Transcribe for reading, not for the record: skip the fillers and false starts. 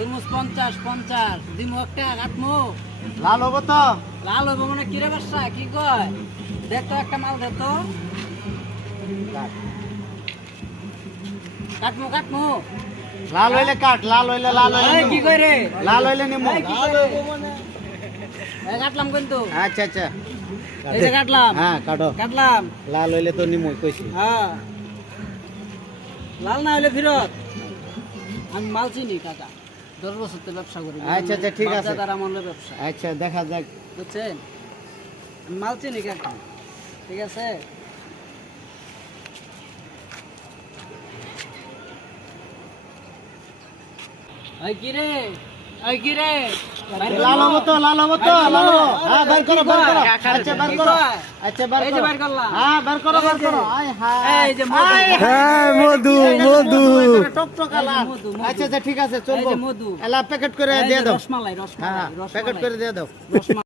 তরমুজ 50 দিমু একটা কাটমু। লাল হবো তো? লাল হইব মানে কিরে বাসা কি কয়? দেখ তো একটা মাল দে তো। কাটমু। লাল হইলে কাট, লাল হইলে এই কি নিমু। কই রে? লাল হইলে নিমু। এই কি কই রে? এই কাটলাম কিন্তু। আচ্ছা আচ্ছা। এই যে কাটলাম। হ্যাঁ কাটো। কাটলাম। লাল হইলে তো নিমু কইছি। হ্যাঁ। লাল না হইলে ফিরত। আমি মাল চিনি কাকা। 10 বছর তো ব্যবসা করি। আচ্ছা আচ্ছা ঠিক আছে। বাপদাদার আমলের ব্যবসা। আচ্ছা দেখা যাক। বুঝছেন? আমি মাল চিনি কাকা। ঠিক আছে? এই কি রে? লাল হবো তো? লাল হবো তো? লাল হবো। হ্যাঁ বের করো। আচ্ছা বের করো। আচ্ছা বের এই যে করো। বের করলাম। হ্যাঁ বের করো। আয় হায়। এই যে মধু। হ্যাঁ মধু। টকটকা লাল। মধু। আচ্ছা আচ্ছা ঠিক আছে এই চলবো। যে মধু। এলা প্যাকেট করে এই যে দিয়ে দাও। রসমালাই। হ্যাঁ প্যাকেট করে দিয়ে দাও। রসমালাই।